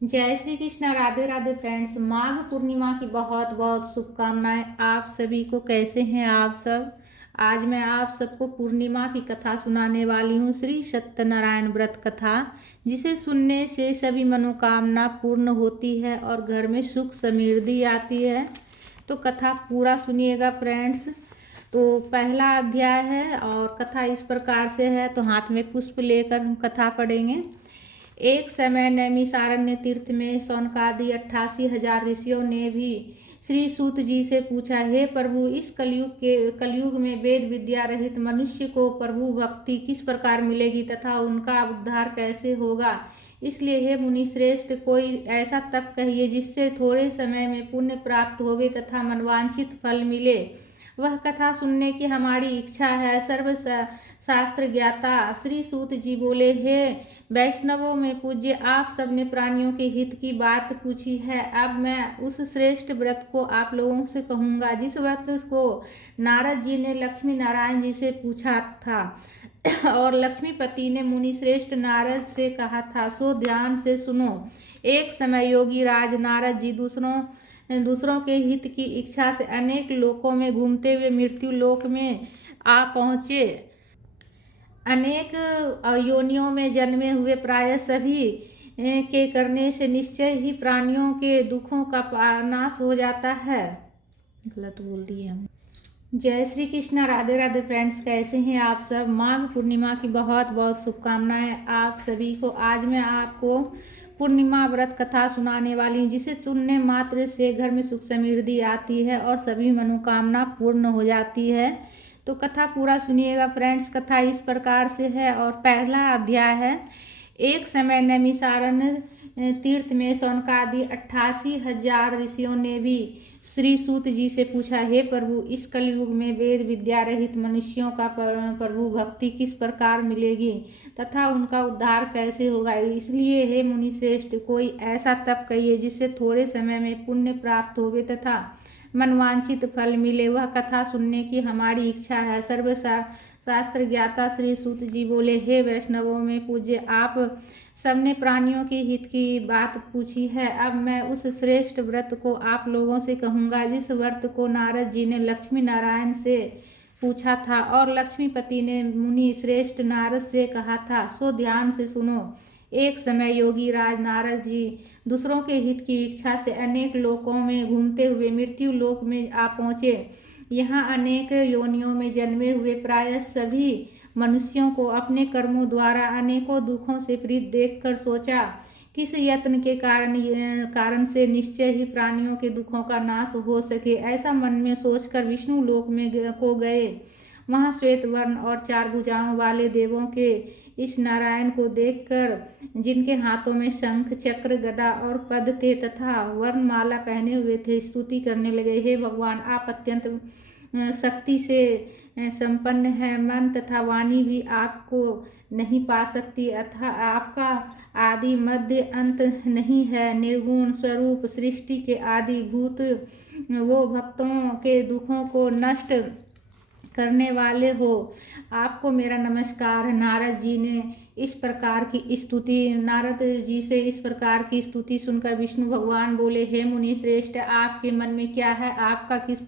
जय श्री कृष्णा। राधे राधे फ्रेंड्स। माघ पूर्णिमा की बहुत बहुत शुभकामनाएं आप सभी को। कैसे हैं आप सब। आज मैं आप सबको पूर्णिमा की कथा सुनाने वाली हूँ, श्री सत्यनारायण व्रत कथा, जिसे सुनने से सभी मनोकामना पूर्ण होती है और घर में सुख समृद्धि आती है। तो कथा पूरा सुनिएगा फ्रेंड्स। तो पहला अध्याय है और कथा इस प्रकार से है। तो हाथ में पुष्प लेकर हम कथा पढ़ेंगे। एक समय नैमिषारण्य तीर्थ में शौनकादि 88,000 ऋषियों ने भी श्री सूत जी से पूछा, हे प्रभु, इस कलयुग में वेद विद्या रहित मनुष्य को प्रभु भक्ति किस प्रकार मिलेगी तथा उनका उद्धार कैसे होगा। इसलिए हे मुनि श्रेष्ठ, कोई ऐसा तप कहिए जिससे थोड़े समय में पुण्य प्राप्त होवे तथा मनवांछित फल मिले। वह कथा सुनने की हमारी इच्छा है। सर्व शास्त्र ज्ञाता श्री सूत जी बोले, हे वैष्णवों में पूज्य, आप सबने प्राणियों के हित की बात पूछी है। अब मैं उस श्रेष्ठ व्रत को आप लोगों से कहूँगा जिस व्रत को नारद जी ने लक्ष्मी नारायण जी से पूछा था और लक्ष्मीपति ने मुनि श्रेष्ठ नारद से कहा था, सो ध्यान से सुनो। एक समय योगी राज नारद जी दूसरों के हित की इच्छा से अनेक लोकों में घूमते हुए मृत्यु लोक में आ पहुँचे। अनेक योनियों में जन्मे हुए प्राय सभी के करने से निश्चय ही प्राणियों के दुखों का नाश हो जाता है। गलत बोल दिए हम। जय श्री कृष्णा। राधे राधे फ्रेंड्स। कैसे हैं आप सब। माघ पूर्णिमा की बहुत बहुत शुभकामनाएं आप सभी को। आज मैं आपको पूर्णिमा व्रत कथा सुनाने वाली हूँ, जिसे सुनने मात्र से घर में सुख समृद्धि आती है और सभी मनोकामना पूर्ण हो जाती है। तो कथा पूरा सुनिएगा फ्रेंड्स। कथा इस प्रकार से है और पहला अध्याय है। एक समय नैमिषारण्य तीर्थ में शौनकादि 88,000 ऋषियों ने भी श्री सूत जी से पूछा, हे प्रभु, इस कलयुग में वेद विद्या रहित मनुष्यों का प्रभु भक्ति किस प्रकार मिलेगी तथा उनका उद्धार कैसे होगा। इसलिए हे मुनि श्रेष्ठ, कोई ऐसा तप कहिए जिससे थोड़े समय में पुण्य प्राप्त होवे तथा मनवांछित फल मिले। वह कथा सुनने की हमारी इच्छा है। सर्व शास्त्र ज्ञाता श्री सूत जी बोले, हे वैष्णवों में पूज्य, आप सबने प्राणियों के हित की बात पूछी है। अब मैं उस श्रेष्ठ व्रत को आप लोगों से कहूँगा जिस व्रत को नारद जी ने लक्ष्मी नारायण से पूछा था और लक्ष्मीपति ने मुनि श्रेष्ठ नारद से कहा था, सो ध्यान से सुनो। एक समय योगी राज नारद जी दूसरों के हित की इच्छा से अनेक लोकों में घूमते हुए मृत्यु लोक में आ पहुँचे। यहाँ अनेक योनियों में जन्मे हुए प्राय सभी मनुष्यों को अपने कर्मों द्वारा अनेकों दुखों से पीड़ित देखकर सोचा, किस यत्न के कारण से निश्चय ही प्राणियों के दुखों का नाश हो सके। ऐसा मन में सोचकर विष्णु लोक में को गए। वहाँ श्वेत वर्ण और 4 भुजाओं वाले देवों के इस नारायण को देखकर, जिनके हाथों में शंख चक्र गदा और पद थे तथा वर्णमाला पहने हुए थे, स्तुति करने लगे, हे भगवान, आप अत्यंत शक्ति से संपन्न है। मन तथा वाणी भी आपको नहीं पा सकती अतः आपका आदि मध्य अंत नहीं है। निर्गुण स्वरूप सृष्टि के आदि भूत वो भक्तों के दुखों को नष्ट करने वाले हो, आपको मेरा नमस्कार। नारद जी से इस प्रकार की स्तुति सुनकर विष्णु भगवान बोले, हे मुनि श्रेष्ठ, आपके मन में क्या है। आपका किस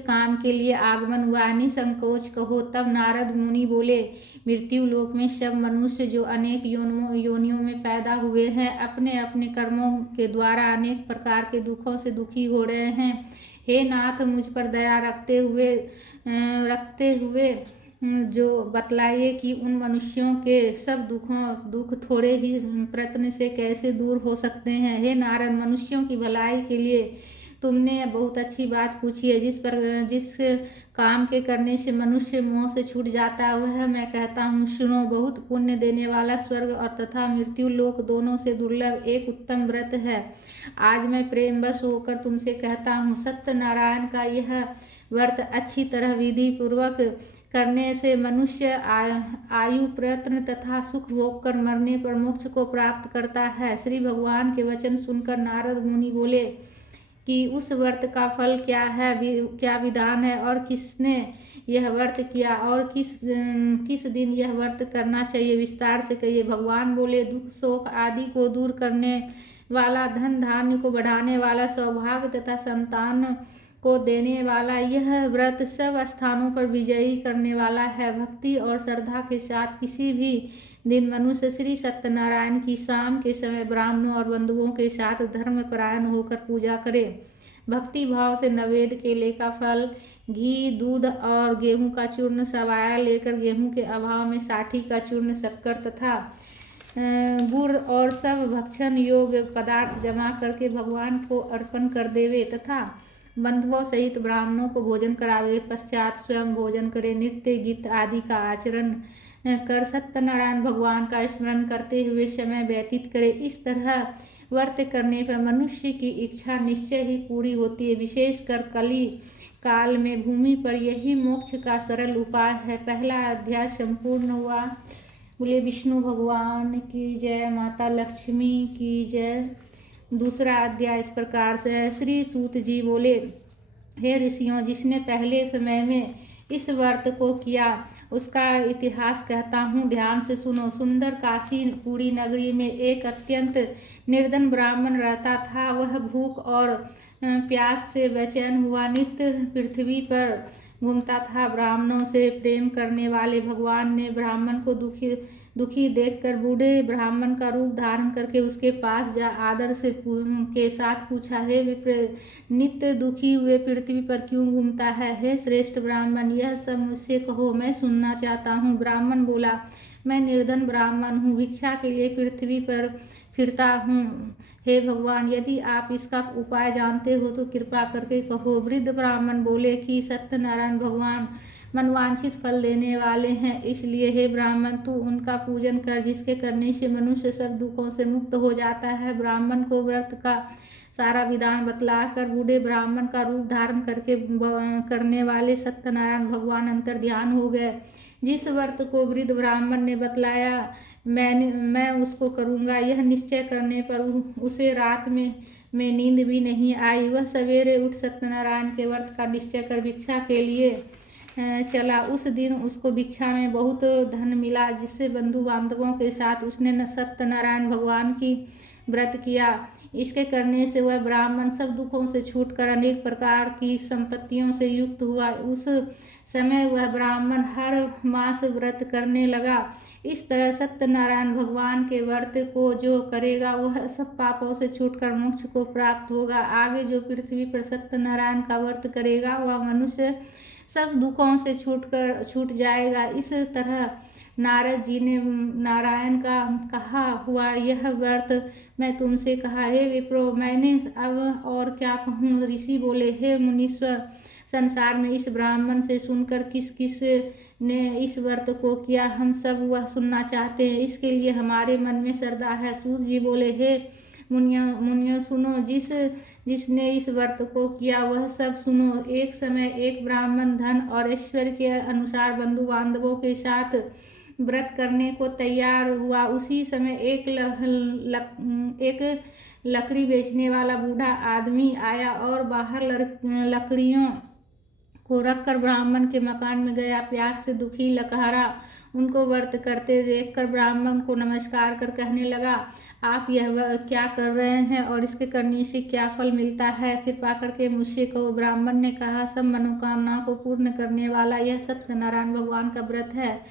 काम के लिए आगमन हुआ, निसंकोच कहो। तब नारद मुनि बोले, मृत्यु लोक में सब मनुष्य जो अनेक योनियों में पैदा हुए हैं, अपने अपने कर्मों के द्वारा अनेक प्रकार के दुखों से दुखी हो रहे हैं। हे नाथ, मुझ पर दया रखते हुए जो बतलाइए कि उन मनुष्यों के सब दुख थोड़े ही प्रयत्न से कैसे दूर हो सकते हैं। हे नारद, मनुष्यों की भलाई के लिए तुमने बहुत अच्छी बात पूछी है। जिस काम के करने से मनुष्य मोह से छूट जाता है, वह मैं कहता हूँ सुनो। बहुत पुण्य देने वाला स्वर्ग और तथा मृत्यु लोक दोनों से दुर्लभ एक उत्तम व्रत है। आज मैं प्रेमवश होकर तुमसे कहता हूँ, सत्यनारायण का यह व्रत अच्छी तरह विधि पूर्वक करने से मनुष्य आयु प्रयत्न तथा सुख भोग कर मरने पर मोक्ष को प्राप्त करता है। श्री भगवान के वचन सुनकर नारद मुनि बोले, कि उस व्रत का फल क्या है, क्या विधान है और किसने यह व्रत किया और किस दिन यह व्रत करना चाहिए, विस्तार से कहिए। भगवान बोले, दुख शोक आदि को दूर करने वाला, धन धान्य को बढ़ाने वाला, सौभाग्य तथा संतान को देने वाला यह व्रत सब स्थानों पर विजयी करने वाला है। भक्ति और श्रद्धा के साथ किसी भी दिन मनुष्य श्री सत्यनारायण की शाम के समय ब्राह्मणों और बंधुओं के साथ धर्मपरायण होकर पूजा करे। भक्ति भाव से नवेद, केले का फल, घी, दूध और गेहूं का चूर्ण, सवाया लेकर गेहूं के अभाव में साठी का चूर्ण, शक्कर तथा गुड़ और सब भक्षण योग्य पदार्थ जमा करके भगवान को अर्पण कर देवे तथा बंधुओं सहित ब्राह्मणों को भोजन करावे। पश्चात स्वयं भोजन करे, नृत्य गीत आदि का आचरण कर सत्यनारायण भगवान का स्मरण करते हुए समय व्यतीत करे। इस तरह व्रत करने पर मनुष्य की इच्छा निश्चय ही पूरी होती है। विशेषकर कली काल में भूमि पर यही मोक्ष का सरल उपाय है। पहला अध्याय संपूर्ण हुआ। बोले विष्णु भगवान की जय, माता लक्ष्मी की जय। दूसरा अध्याय इस प्रकार से है। श्री सूत जी बोले, हे ऋषियों, जिसने पहले समय में इस व्रत को किया उसका इतिहास कहता हूँ, ध्यान से सुनो। सुंदर काशीपुरी नगरी में एक अत्यंत निर्धन ब्राह्मण रहता था। वह भूख और प्यास से बेचैन हुआ नित्य पृथ्वी पर घूमता था। ब्राह्मणों से प्रेम करने वाले भगवान ने ब्राह्मण को दुखी देखकर बूढ़े ब्राह्मण का रूप धारण करके उसके पास जा आदर से के साथ पूछा, हे विप्र, नित्य दुखी हुए पृथ्वी पर क्यों घूमता है? हे श्रेष्ठ ब्राह्मण, यह सब मुझसे कहो, मैं सुनना चाहता हूँ। ब्राह्मण बोला, मैं निर्धन ब्राह्मण हूँ, भिक्षा के लिए पृथ्वी पर फिरता हूँ। हे भगवान, यदि आप इसका उपाय जानते हो तो कृपा करके कहो। वृद्ध ब्राह्मण बोले कि सत्यनारायण भगवान मनवांछित फल देने वाले हैं, इसलिए हे ब्राह्मण, तू उनका पूजन कर, जिसके करने से मनुष्य सब दुखों से मुक्त हो जाता है। ब्राह्मण को व्रत का सारा विधान बतलाकर बूढ़े ब्राह्मण का रूप धारण करने वाले सत्यनारायण भगवान अंतर ध्यान हो गए। जिस व्रत को वृद्ध ब्राह्मण ने बतलाया मैं उसको करूँगा, यह निश्चय करने पर उसे रात में नींद भी नहीं आई। वह सवेरे उठ सत्यनारायण के व्रत का निश्चय कर भिक्षा के लिए चला। उस दिन उसको भिक्षा में बहुत धन मिला, जिससे बंधु बांधवों के साथ उसने सत्यनारायण भगवान की व्रत किया। इसके करने से वह ब्राह्मण सब दुखों से छूटकर अनेक प्रकार की संपत्तियों से युक्त हुआ। उस समय वह ब्राह्मण हर मास व्रत करने लगा। इस तरह सत्यनारायण भगवान के व्रत को जो करेगा वह सब पापों से छूटकर मोक्ष को प्राप्त होगा। आगे जो पृथ्वी पर सत्यनारायण का व्रत करेगा वह मनुष्य सब दुखों से छूट जाएगा। इस तरह नारद जी ने नारायण का कहा हुआ यह व्रत मैं तुमसे कहा। हे विप्रो, मैंने अब और क्या कहूँ? ऋषि बोले, हे मुनीश्वर, संसार में इस ब्राह्मण से सुनकर किस किस ने इस व्रत को किया, हम सब वह सुनना चाहते हैं। इसके लिए हमारे मन में श्रद्धा है। सूत जी बोले, हे मुनियों सुनो, जिसने इस व्रत को किया वह सब सुनो। एक समय एक ब्राह्मण धन और ऐश्वर्य के अनुसार बंधु बांधवों के साथ व्रत करने को तैयार हुआ। उसी समय एक लकड़ी बेचने वाला बूढ़ा आदमी आया और बाहर लकड़ियों को रखकर ब्राह्मण के मकान में गया। प्यास से दुखी लकहरा उनको व्रत करते देखकर ब्राह्मण को नमस्कार कर कहने लगा, आप यह क्या कर रहे हैं और इसके करने से क्या फल मिलता है? कृपा करके मुझसे कहो। ब्राह्मण ने कहा, सब मनोकामना को पूर्ण करने वाला यह सत्यनारायण भगवान का व्रत है।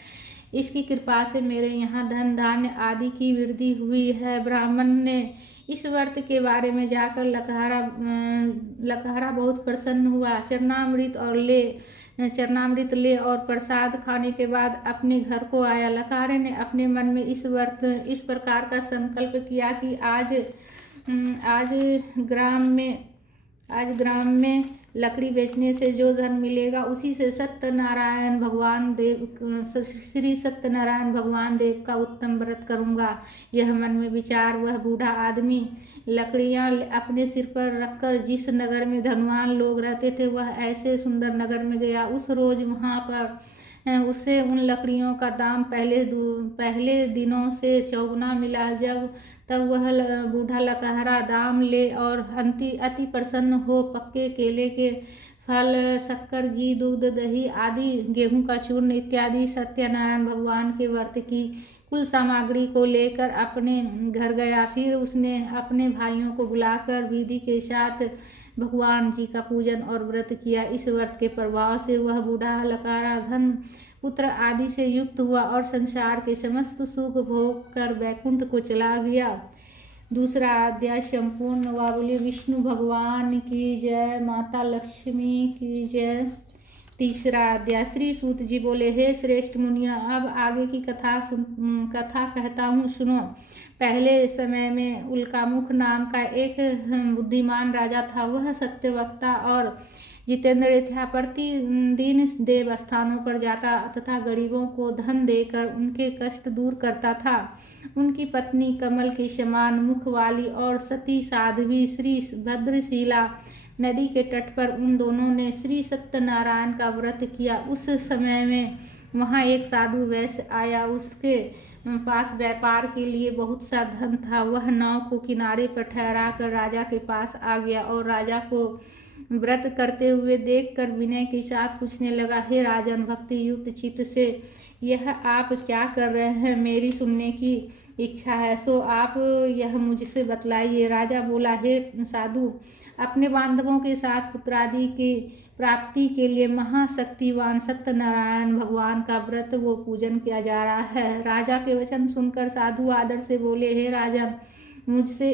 इसकी कृपा से मेरे यहाँ धन धान्य आदि की वृद्धि हुई है। ब्राह्मण ने इस व्रत के बारे में जाकर लकहरा बहुत प्रसन्न हुआ। चरणामृत ले और प्रसाद खाने के बाद अपने घर को आया। लकहरे ने अपने मन में इस प्रकार का संकल्प किया कि आज ग्राम में लकड़ी बेचने से जो धन मिलेगा उसी से श्री सत्यनारायण भगवान देव का उत्तम व्रत करूँगा। यह मन में विचार वह बूढ़ा आदमी लकड़ियाँ अपने सिर पर रखकर जिस नगर में धनवान लोग रहते थे वह ऐसे सुंदर नगर में गया। उस रोज वहाँ पर उसे उन लकड़ियों का दाम पहले दिनों से चौगुना मिला। जब तब वह बूढ़ा लकहरा दाम ले और अति प्रसन्न हो पक्के केले के फल, शक्कर, घी, दूध, दही आदि, गेहूं का चूर्ण इत्यादि सत्यनारायण भगवान के व्रत की कुल सामग्री को लेकर अपने घर गया। फिर उसने अपने भाइयों को बुलाकर विधि के साथ भगवान जी का पूजन और व्रत किया। इस व्रत के प्रभाव से वह बूढ़ा लकारा धन, पुत्र आदि से युक्त हुआ और संसार के समस्त सुख भोग कर वैकुंठ को चला गया। दूसरा अध्याय संपूर्ण हुआ। बोले विष्णु भगवान की जय, माता लक्ष्मी की जय। तीसरा अध्याय। श्री सूत जी बोले, हे श्रेष्ठ मुनिया, अब आगे की कथा कहता हूँ, सुनो। पहले समय में उल्कामुख नाम का एक बुद्धिमान राजा था। वह सत्यवक्ता और जितेंद्र था। प्रतिदिन देव स्थानों पर जाता तथा गरीबों को धन देकर उनके कष्ट दूर करता था। उनकी पत्नी कमल के समान मुख वाली और सती साध्वी श्री भद्रशिला नदी के तट पर उन दोनों ने श्री सत्यनारायण का व्रत किया। उस समय में वहाँ एक साधु वैश्य आया। उसके पास व्यापार के लिए बहुत सा धन था। वह नाव को किनारे पर ठहरा कर राजा के पास आ गया और राजा को व्रत करते हुए देखकर विनय के साथ पूछने लगा, हे राजन, भक्ति युक्त चित्त से यह आप क्या कर रहे हैं? मेरी सुनने की इच्छा है, सो आप यह मुझसे बतलाइए। राजा बोला, हे साधु, अपने बांधवों के साथ पुत्रादि की प्राप्ति के लिए महाशक्तिवान सत्यनारायण भगवान का व्रत वो पूजन किया जा रहा है। राजा के वचन सुनकर साधु आदर से बोले, हे राजन, मुझसे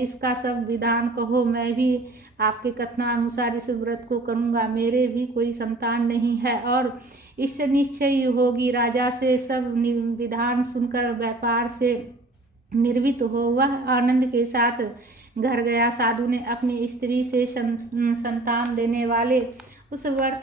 इसका सब विधान कहो, मैं भी आपके कथनानुसार इस व्रत को करूँगा। मेरे भी कोई संतान नहीं है और इससे निश्चय होगी। राजा से सब विधान सुनकर व्यापार से निर्वित हो वह आनंद के साथ घर गया। साधु ने अपनी स्त्री से संतान देने वाले उस व्रत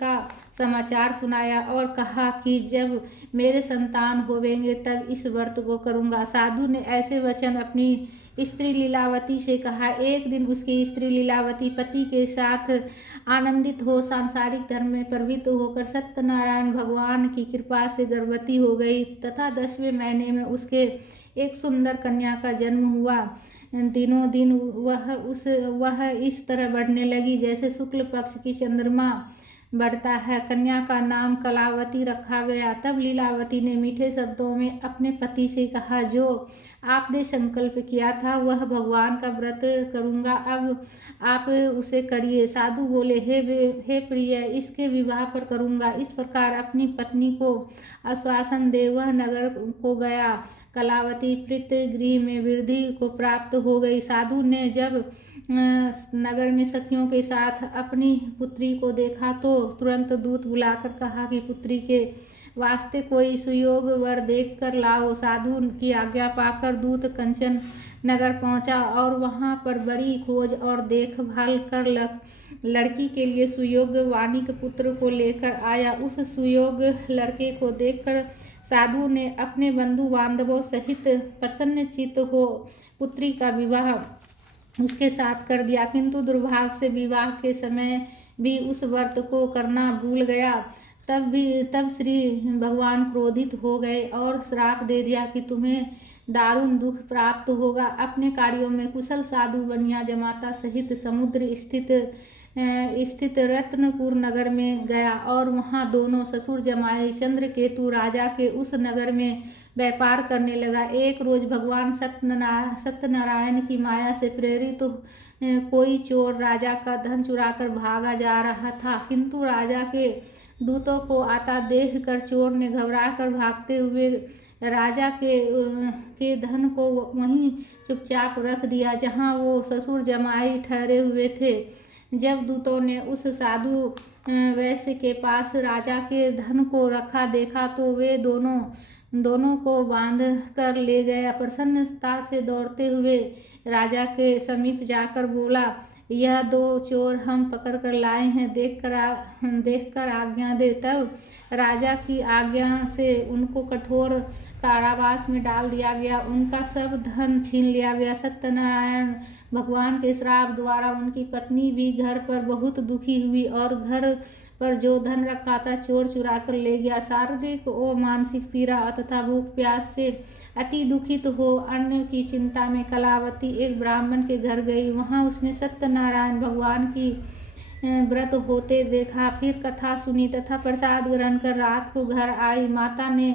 का समाचार सुनाया और कहा कि जब मेरे संतान होवेंगे तब इस व्रत को करूँगा। साधु ने ऐसे वचन अपनी स्त्री लीलावती से कहा। एक दिन उसकी स्त्री लीलावती पति के साथ आनंदित हो सांसारिक धर्म में प्रवृत्त होकर सत्यनारायण भगवान की कृपा से गर्भवती हो गई तथा 10वें महीने में उसके एक सुंदर कन्या का जन्म हुआ। दिनों दिन वह इस तरह बढ़ने लगी जैसे शुक्ल पक्ष की चंद्रमा बढ़ता है। कन्या का नाम कलावती रखा गया। तब लीलावती ने मीठे शब्दों में अपने पति से कहा, जो आपने संकल्प किया था वह भगवान का व्रत करूँगा, अब आप उसे करिए। साधु बोले, हे प्रिय, इसके विवाह पर करूँगा। इस प्रकार अपनी पत्नी को आश्वासन दे वह नगर को गया। कलावती प्रीतगृह में वृद्धि को प्राप्त हो गई। साधु ने जब नगर में सखियों के साथ अपनी पुत्री को देखा तो तुरंत दूत बुलाकर कहा कि पुत्री के वास्ते कोई सुयोग वर देख कर लाओ। साधु की आज्ञा पाकर दूत कंचन नगर पहुंचा और वहां पर बड़ी खोज और देखभाल कर लड़की के लिए सुयोग्य वाणिक पुत्र को लेकर आया। उस सुयोग्य लड़के को देखकर साधु ने अपने बंधु बांधवों सहित प्रसन्न चित्त हो पुत्री का विवाह उसके साथ कर दिया। किंतु दुर्भाग्य से विवाह के समय भी उस व्रत को करना भूल गया। तब श्री भगवान क्रोधित हो गए और श्राप दे दिया कि तुम्हें दारुण दुख प्राप्त होगा। अपने कार्यों में कुशल साधु बनिया जमाता सहित समुद्र स्थित रत्नपुर नगर में गया और वहां दोनों ससुर जमाए चंद्रकेतु राजा के उस नगर में व्यापार करने लगा। एक रोज भगवान सत्यनारायण की माया से प्रेरित कोई चोर राजा का धन चुराकर भागा जा रहा था, किंतु राजा के दूतों को आता देख कर चोर ने घबराकर भागते हुए राजा के धन को वहीं चुपचाप रख दिया जहां वो ससुर जमाई ठहरे हुए थे। जब दूतों ने उस साधु वैश्य के पास राजा के धन को रखा देखा तो वे दोनों को बांध कर ले गया। प्रसन्नता से दौड़ते हुए राजा के समीप जाकर बोला, यह दो चोर हम पकड़ कर लाए हैं, देखकर आज्ञा दे। तब राजा की आज्ञा से उनको कठोर कारावास में डाल दिया गया। उनका सब धन छीन लिया गया। सत्यनारायण भगवान के श्राप द्वारा उनकी पत्नी भी घर पर बहुत दुखी हुई और घर पर जो धन रखा था चोर चुरा कर ले गया। शारीरिक और मानसिक पीड़ा तथा भूख प्यास से अति दुखित हो अन्न की चिंता में कलावती एक ब्राह्मण के घर गई। वहां उसने सत्यनारायण भगवान की व्रत होते देखा। फिर कथा सुनी तथा प्रसाद ग्रहण कर रात को घर आई। माता ने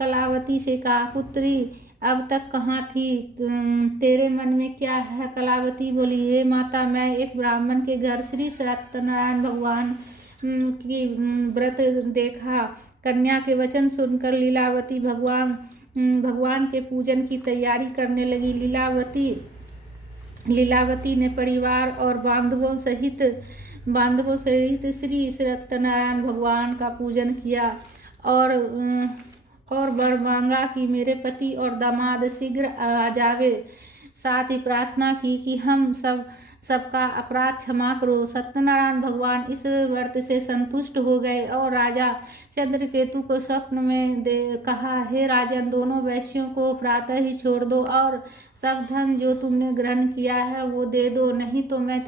कलावती से कहा, पुत्री अब तक कहाँ थी? तेरे मन में क्या है? कलावती बोली, हे माता, मैं एक ब्राह्मण के घर श्री सत्यनारायण भगवान की व्रत देखा। कन्या के वचन सुनकर लीलावती भगवान के पूजन की तैयारी करने लगी। लीलावती ने परिवार और बांधवों सहित श्री सत्यनारायण भगवान का पूजन किया और वर मांगा कि मेरे पति और दामाद शीघ्र आ जावे। साथ ही प्रार्थना की कि हम सबका अपराध क्षमा करो। सत्यनारायण भगवान इस व्रत से संतुष्ट हो गए और राजा चंद्रकेतु को स्वप्न में कहा, हे राजन, दोनों वैश्यों को प्रातः ही छोड़ दो और सब धन जो तुमने ग्रहण किया है वो दे दो, नहीं तो मैं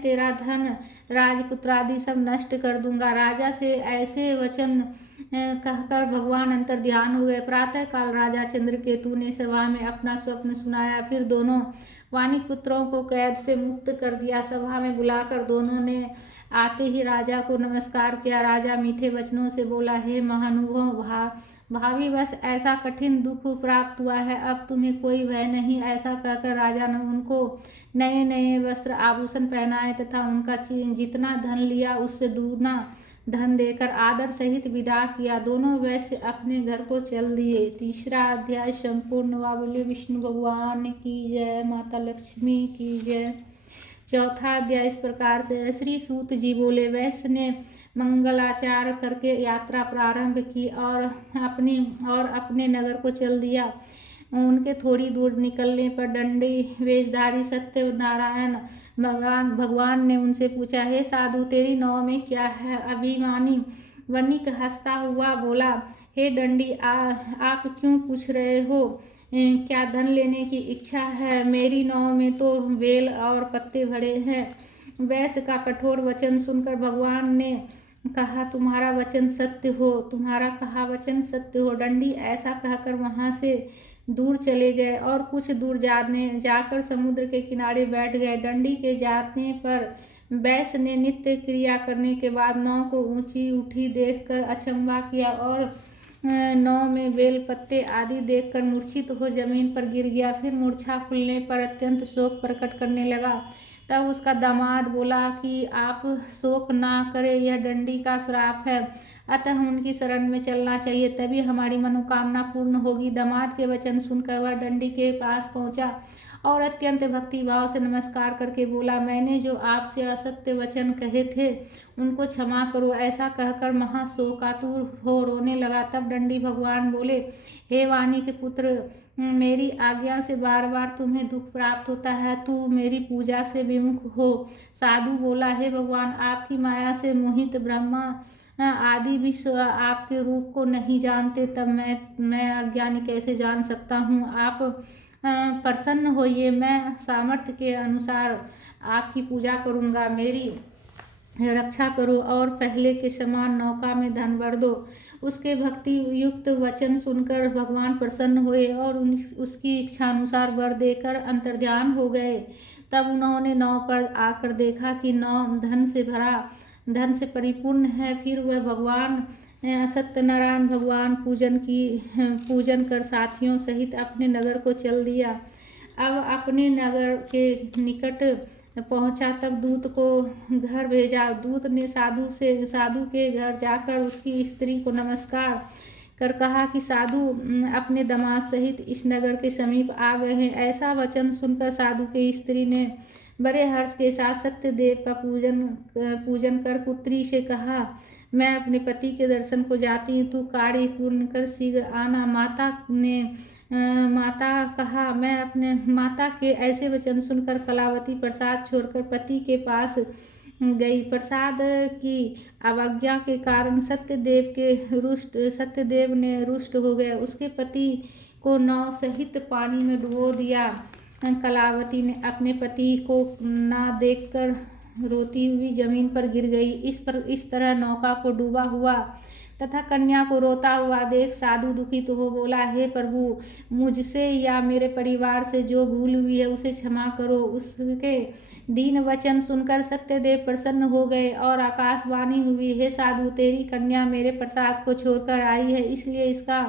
तेरा धन राजपुत्र आदि सब नष्ट कर दूंगा। राजा से ऐसे वचन कहकर भगवान अंतर ध्यान हो गए। प्रातः काल राजा चंद्रकेतु ने सभा में अपना स्वप्न सुनाया। फिर दोनों वानिक पुत्रों को कैद से मुक्त कर दिया। सभा में बुलाकर दोनों ने आते ही राजा को नमस्कार किया। राजा मीठे वचनों से बोला, हे महानुभाव, भावी बस ऐसा कठिन दुख प्राप्त हुआ है, अब तुम्हें कोई भय नहीं। ऐसा कहकर राजा ने उनको नए नए वस्त्र आभूषण पहनाए तथा उनका जितना धन लिया उससे दूना धन देकर आदर सहित विदा किया। दोनों वैश्य अपने घर को चल दिए। तीसरा अध्याय संपूर्ण हुआ। बोले विष्णु भगवान की जय, माता लक्ष्मी की जय। चौथा अध्याय इस प्रकार से। श्री सूत जी बोले, वैश्य ने मंगलाचार करके यात्रा प्रारंभ की और अपने नगर को चल दिया। उनके थोड़ी दूर निकलने पर दंडी वेशधारी सत्यनारायण भगवान ने उनसे पूछा, हे साधु, तेरी नाव में क्या है? अभिमानी वणिक हंसता हुआ बोला, हे दंडी, आप क्यों पूछ रहे हो? क्या धन लेने की इच्छा है? मेरी नाव में तो बेल और पत्ते भरे हैं। वैश्य का कठोर वचन सुनकर भगवान ने कहा, तुम्हारा कहा वचन सत्य हो। दंडी ऐसा कहकर वहां से दूर चले गए और कुछ दूर जाकर समुद्र के किनारे बैठ गए। दंडी के जाने पर वैश्य ने नित्य क्रिया करने के बाद नाव को ऊंची उठी देखकर अचंभा किया और नाव में बेल पत्ते आदि देखकर मूर्छित हो जमीन पर गिर गया। फिर मूर्छा खुलने पर अत्यंत शोक प्रकट करने लगा। तब उसका दामाद बोला कि आप शोक ना करें, यह दंडी का श्राप है, अतः उनकी शरण में चलना चाहिए, तभी हमारी मनोकामना पूर्ण होगी। दामाद के वचन सुनकर वह दंडी के पास पहुंचा और अत्यंत भक्तिभाव से नमस्कार करके बोला, मैंने जो आपसे असत्य वचन कहे थे उनको क्षमा करो। ऐसा कहकर महाशोकातुर हो रोने लगा। तब दंडी भगवान बोले, हे वाणी के पुत्र, मेरी आज्ञा से बार बार तुम्हें दुख प्राप्त होता है, तू मेरी पूजा से विमुख हो। साधु बोला, हे भगवान, आपकी माया से मोहित ब्रह्मा आदि भी आपके रूप को नहीं जानते, तब मैं अज्ञानी कैसे जान सकता हूँ? आप प्रसन्न होइए, मैं सामर्थ्य के अनुसार आपकी पूजा करूँगा। मेरी रक्षा करो और पहले के समान नौका में धन भर दो। उसके भक्ति युक्त वचन सुनकर भगवान प्रसन्न हुए और उसकी इच्छा अनुसार वर देकर अंतर्ध्यान हो गए। तब उन्होंने नाव पर आकर देखा कि नाव धन से परिपूर्ण है। फिर वह भगवान सत्यनारायण भगवान पूजन कर साथियों सहित अपने नगर को चल दिया। अब अपने नगर के निकट पहुंचा, तब दूत को घर भेजा। दूत ने साधु के घर जाकर उसकी स्त्री को नमस्कार कर कहा कि साधु अपने दामाद सहित इस नगर के समीप आ गए हैं। ऐसा वचन सुनकर साधु की स्त्री ने बड़े हर्ष के साथ सत्यदेव का पूजन कर पुत्री से कहा, मैं अपने पति के दर्शन को जाती हूँ, तू कार्य पूर्ण कर शीघ्र आना। माता कहा। मैं अपने माता के ऐसे वचन सुनकर कलावती प्रसाद छोड़कर पति के पास गई। प्रसाद की अवज्ञा के कारण सत्यदेव ने रुष्ट हो गए। उसके पति को नाव सहित पानी में डुबो दिया। कलावती ने अपने पति को ना देखकर रोती हुई जमीन पर गिर गई। इस तरह नौका को डूबा हुआ तथा कन्या को रोता हुआ देख साधु दुखित हो बोला, हे प्रभु, मुझसे या मेरे परिवार से जो भूल हुई है उसे क्षमा करो। उसके दीन वचन सुनकर सत्यदेव प्रसन्न हो गए और आकाशवाणी हुई, हे साधु, तेरी कन्या मेरे प्रसाद को छोड़कर आई है, इसलिए इसका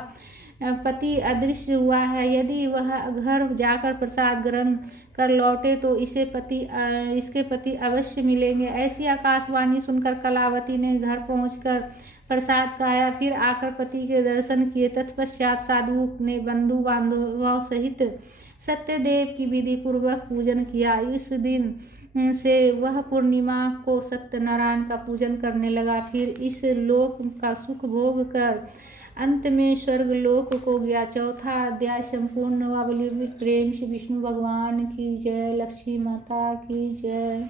पति अदृश्य हुआ है। यदि वह घर जाकर प्रसाद ग्रहण कर लौटे तो इसके पति अवश्य मिलेंगे। ऐसी आकाशवाणी सुनकर कलावती ने घर पहुंचकर प्रसाद खाया, फिर आकर पति के दर्शन किए। तत्पश्चात साधु ने बंधु बांधवों सहित सत्यदेव की विधि पूर्वक पूजन किया। इस दिन से वह पूर्णिमा को सत्यनारायण का पूजन करने लगा। फिर इस लोक का सुख भोग कर अंत में स्वर्ग लोक को गया। चौथा अध्याय संपूर्ण हुआ। बोलिए प्रेम से विष्णु भगवान की जय, लक्ष्मी माता की जय।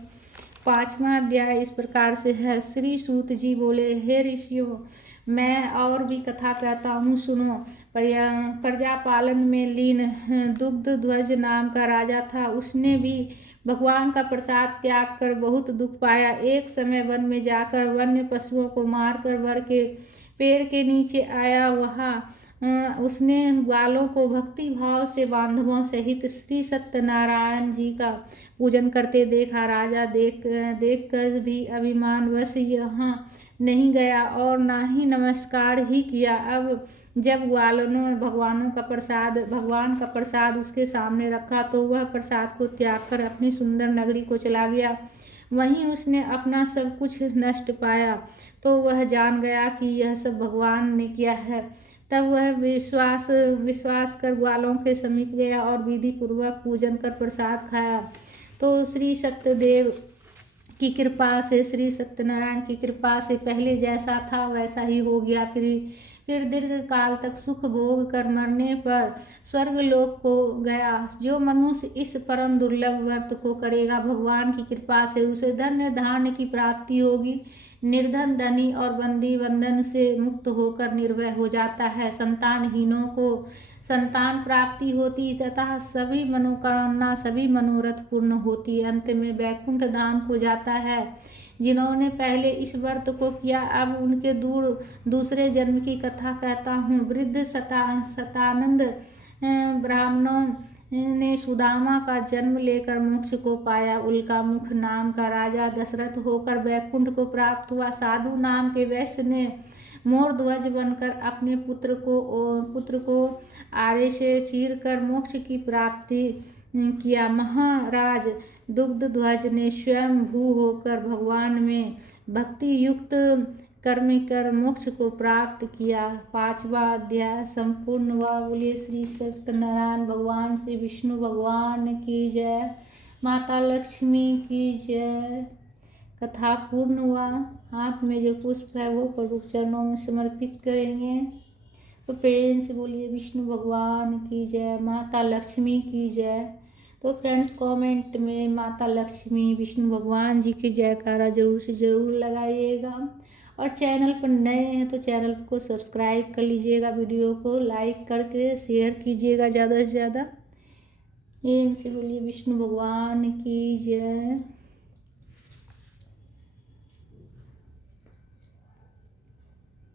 पांचवा अध्याय इस प्रकार से है। श्री सूत जी बोले, हे ऋषियों, मैं और भी कथा कहता हूँ, सुनो। प्रजा पालन में लीन दुग्ध ध्वज नाम का राजा था। उसने भी भगवान का प्रसाद त्याग कर बहुत दुख पाया। एक समय वन में जाकर वन्य पशुओं को मारकर वर के पेड़ के नीचे आया। वहाँ उसने ग्वालों को भक्ति भाव से बांधवों सहित श्री सत्यनारायण जी का पूजन करते देखा। राजा देख कर भी अभिमानवश यहाँ नहीं गया और ना ही नमस्कार ही किया। अब जब ग्वालों ने भगवान का प्रसाद उसके सामने रखा तो वह प्रसाद को त्याग कर अपनी सुंदर नगरी को चला गया। वहीं उसने अपना सब कुछ नष्ट पाया तो वह जान गया कि यह सब भगवान ने किया है। तब वह विश्वास कर ग्वालों के समीप गया और विधि पूर्वक पूजन कर प्रसाद खाया। तो श्री सत्यदेव की कृपा से, श्री सत्यनारायण की कृपा से पहले जैसा था वैसा ही हो गया। फिर दीर्घ काल तक सुख भोग कर मरने पर स्वर्ग लोक को गया। जो मनुष्य इस परम दुर्लभ व्रत को करेगा, भगवान की कृपा से उसे धन्य धान्य की प्राप्ति होगी। निर्धन धनी और बंदी बंधन से मुक्त होकर निर्भय हो जाता है। संतानहीनों को संतान प्राप्ति होती तथा सभी मनोकामना, सभी मनोरथ पूर्ण होती। अंत में वैकुंठ धाम को जाता है। जिन्होंने पहले इस व्रत को किया, अब उनके दूसरे जन्म की कथा कहता हूँ। वृद्ध शतानंद ब्राह्मणों ने सुदामा का जन्म लेकर मोक्ष को पाया। उल्का मुख नाम का राजा दशरथ होकर वैकुंठ को प्राप्त हुआ। साधु नाम के वैश्य ने मोर ध्वज बनकर अपने पुत्र को आरे से चीर कर मोक्ष की प्राप्ति किया। महाराज दुग्ध ध्वज ने स्वयं भू होकर भगवान में भक्ति युक्त कर्म कर मोक्ष को प्राप्त किया। पांचवा अध्याय संपूर्ण हुआ। बोलिए श्री सत्यनारायण भगवान श्री विष्णु भगवान की जय, माता लक्ष्मी की जय। कथा पूर्ण हुआ। हाथ में जो पुष्प है वो प्रभु चरणों में समर्पित करेंगे। तो प्रेम से बोलिए विष्णु भगवान की जय, माता लक्ष्मी की जय। तो फ्रेंड्स कमेंट में माता लक्ष्मी विष्णु भगवान जी की जयकारा जरूर से ज़रूर लगाइएगा। और चैनल पर नए हैं तो चैनल को सब्सक्राइब कर लीजिएगा, वीडियो को लाइक करके शेयर कीजिएगा ज़्यादा से ज़्यादा। प्रेम से बोलिए विष्णु भगवान की जय।